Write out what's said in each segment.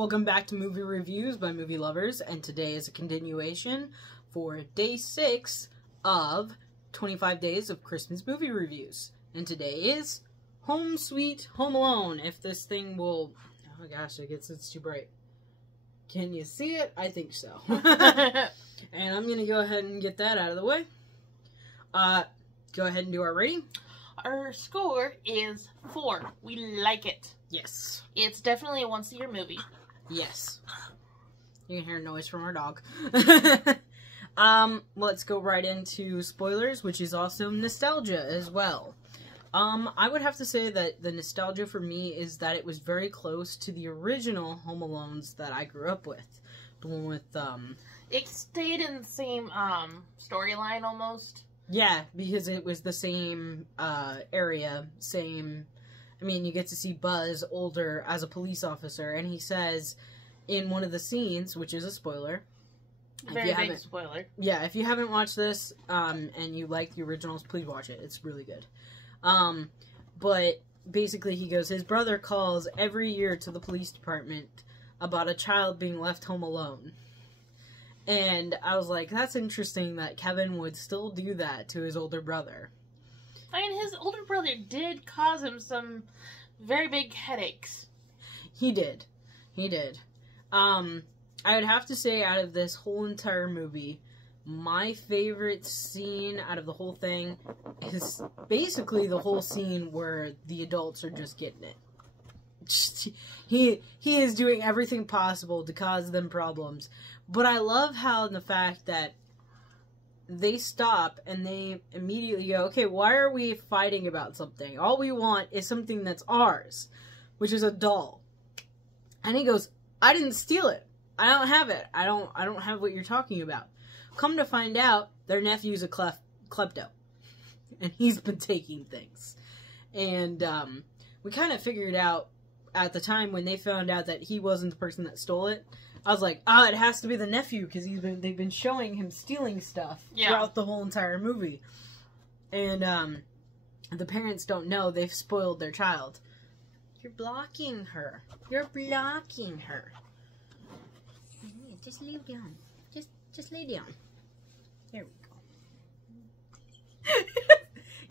Welcome back to Movie Reviews by Movie Lovers, and today is a continuation for Day 6 of 25 Days of Christmas Movie Reviews. And today is Home Sweet Home Alone. If this thing will... Oh gosh, it's too bright. Can you see it? I think so. And I'm going to go ahead and get that out of the way. Go ahead and do our rating. Our score is 4. We like it. Yes. It's definitely a once-a-year movie. Yes. You can hear a noise from our dog. Let's go right into spoilers, which is also nostalgia as well. I would have to say that the nostalgia for me is that it was very close to the original Home Alones that I grew up with. The one with, It stayed in the same, storyline almost. Yeah, because it was the same, area, same... I mean, you get to see Buzz older as a police officer, and he says in one of the scenes, which is a spoiler. Very big spoiler. Yeah, if you haven't watched this, and you like the originals, please watch it. It's really good. But basically he goes, his brother calls every year to the police department about a child being left home alone. And I was like, that's interesting that Kevin would still do that to his older brother. I mean, his older brother did cause him some very big headaches. He did. He did. I would have to say, out of this whole entire movie, my favorite scene out of the whole thing is basically the whole scene where the adults are just getting it. He is doing everything possible to cause them problems. But I love how the fact that they stop and they immediately go, okay, why are we fighting about something? All we want is something that's ours, which is a doll. And he goes, I didn't steal it. I don't have it. I don't have what you're talking about. Come to find out, their nephew's a klepto. And he's been taking things. And we kind of figured out at the time when they found out that he wasn't the person that stole it. I was like, it has to be the nephew, because they've been showing him stealing stuff throughout the whole entire movie. And the parents don't know they've spoiled their child. You're blocking her. You're blocking her. Just lay down. Just lay down. There we go.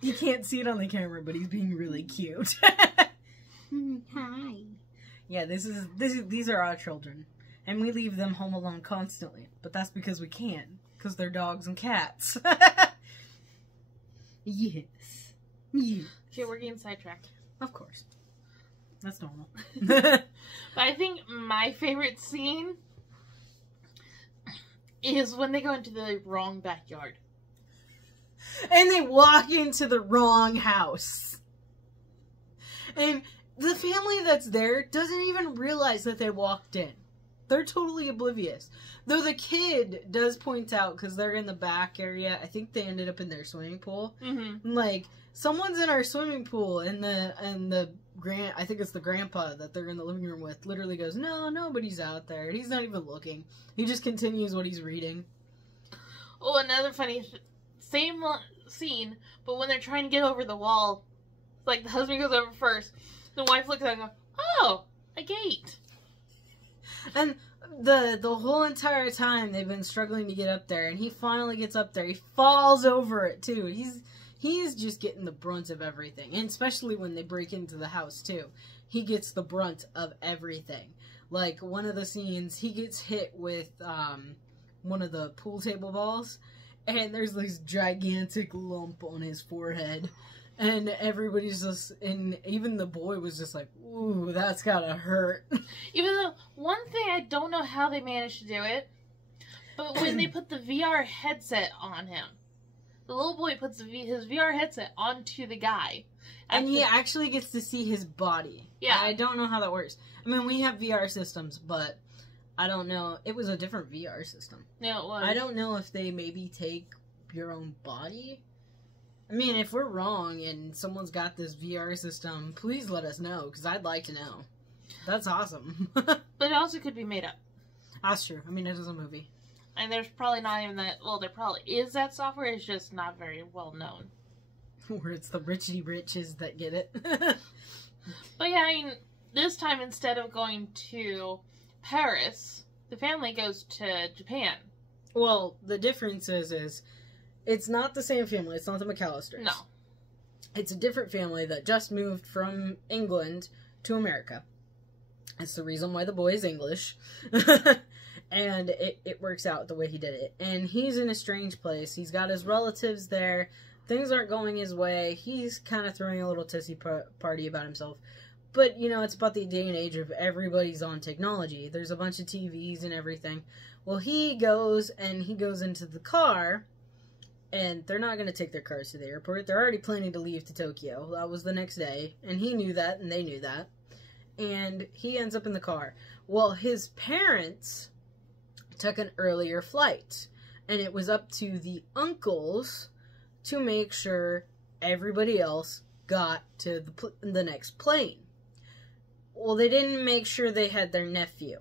You can't see it on the camera, but he's being really cute. Hi. Yeah, these are our children. And we leave them home alone constantly. But that's because we can. Because they're dogs and cats. Yes. Yes. Okay, we're getting sidetracked. Of course. That's normal. But I think my favorite scene is when they go into the wrong backyard. And they walk into the wrong house. And the family that's there doesn't even realize that they walked in. They're totally oblivious. Though the kid does point out, because they're in the back area, I think they ended up in their swimming pool. Mm-hmm. Like, someone's in our swimming pool, and I think it's the grandpa that they're in the living room with, literally goes, no, nobody's out there. He's not even looking. He just continues what he's reading. Oh, another funny, same scene, but when they're trying to get over the wall, like, the husband goes over first, the wife looks at him and goes, oh, a gate. And the whole entire time they've been struggling to get up there, and he finally gets up there. He falls over it too. He's just getting the brunt of everything, and especially when they break into the house too. He gets the brunt of everything. Like one of the scenes, he gets hit with one of the pool table balls, and there's this gigantic lump on his forehead. And everybody's just, and even the boy was just like, ooh, that's gotta hurt. Even though, one thing, I don't know how they managed to do it, but when they put the VR headset on him, the little boy puts his VR headset onto the guy. And he actually gets to see his body. Yeah. I don't know how that works. I mean, we have VR systems, but I don't know. It was a different VR system. No, it was. I don't know if they maybe take your own body. I mean, if we're wrong and someone's got this VR system, please let us know, because I'd like to know. That's awesome. But it also could be made up. That's true. I mean, it is a movie. And there's probably not even that, well, there probably is that software, it's just not very well known. Where it's the richy riches that get it. But yeah, I mean, this time instead of going to Paris. The family goes to Japan. Well, the difference is it's not the same family. It's not the McAllisters. No. It's a different family that just moved from England to America. That's the reason why the boy is English. And it works out the way he did it. And he's in a strange place. He's got his relatives there. Things aren't going his way. He's kind of throwing a little tissy party about himself. But, you know, it's about the day and age of everybody's on technology. There's a bunch of TVs and everything. Well, he goes into the car, and they're not going to take their cars to the airport. They're already planning to leave to Tokyo. That was the next day. And he knew that, and they knew that. And he ends up in the car. Well, his parents took an earlier flight. And it was up to the uncles to make sure everybody else got to the next plane. Well, they didn't make sure they had their nephew.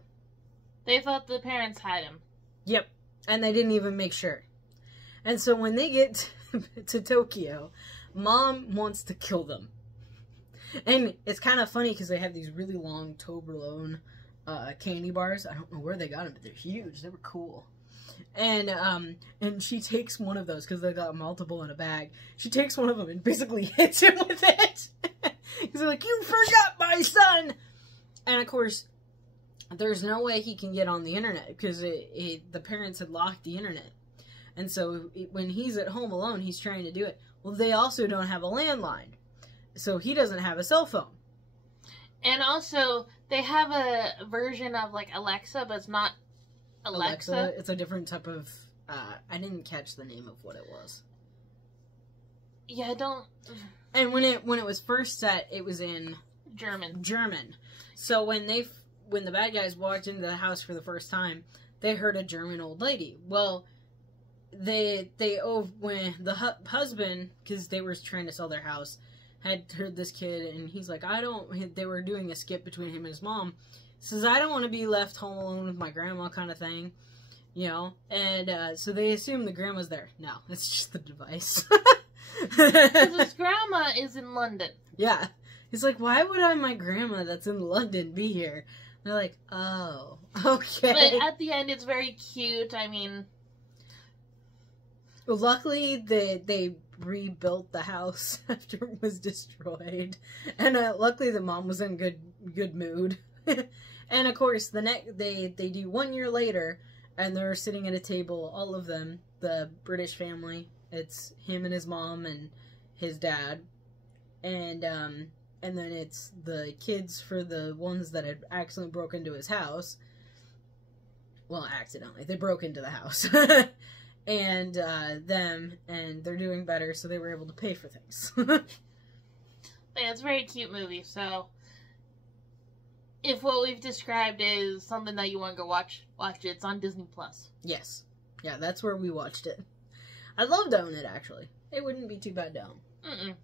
They thought the parents had him. Yep. And they didn't even make sure. And so when they get to Tokyo, Mom wants to kill them. And it's kind of funny because they have these really long Toblerone candy bars. I don't know where they got them, but they're huge. They were cool. And she takes one of those because they got multiple in a bag. She takes one of them and basically hits him with it. He's like, "You forgot my son!" And of course, there's no way he can get on the internet because the parents had locked the internet. And so when he's at home alone, he's trying to do it. Well, they also don't have a landline. So he doesn't have a cell phone. And also, they have a version of, like, Alexa, but it's not Alexa. It's a different type of... I didn't catch the name of what it was. Yeah, I don't... And when it was first set, it was in... German. So when the bad guys walked into the house for the first time, they heard a German old lady. Well, when the husband, because they were trying to sell their house, had heard this kid, and he's like, they were doing a skit between him and his mom. He says, "I don't want to be left home alone with my grandma," kind of thing, you know, and so they assume the grandma's there. No, it's just the device. Because his grandma is in London. Yeah. He's like, "Why would my grandma that's in London be here?" They're like, "Oh, okay." But at the end, it's very cute. I mean... Well, luckily, they rebuilt the house after it was destroyed. And luckily, the mom was in good mood. And of course, they do 1 year later, and they're sitting at a table, all of them, the British family. It's him and his mom and his dad. And then it's the kids for the ones that had accidentally broke into his house. Well, accidentally. They broke into the house. And them, and they're doing better, so they were able to pay for things. Yeah, it's a very cute movie, so if what we've described is something that you want to go watch it. It's on Disney+. Yes. Yeah, that's where we watched it. I'd love to own it, actually. It wouldn't be too bad to own. Mm-mm.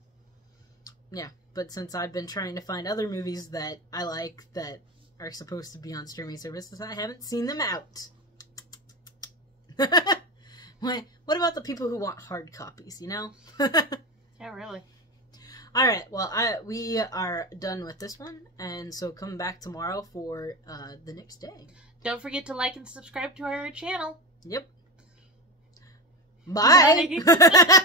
Yeah, but since I've been trying to find other movies that I like that are supposed to be on streaming services, I haven't seen them out. What about the people who want hard copies, you know? Yeah, really. Alright, well, we are done with this one, and so come back tomorrow for the next day. Don't forget to like and subscribe to our channel. Yep. Bye! Bye.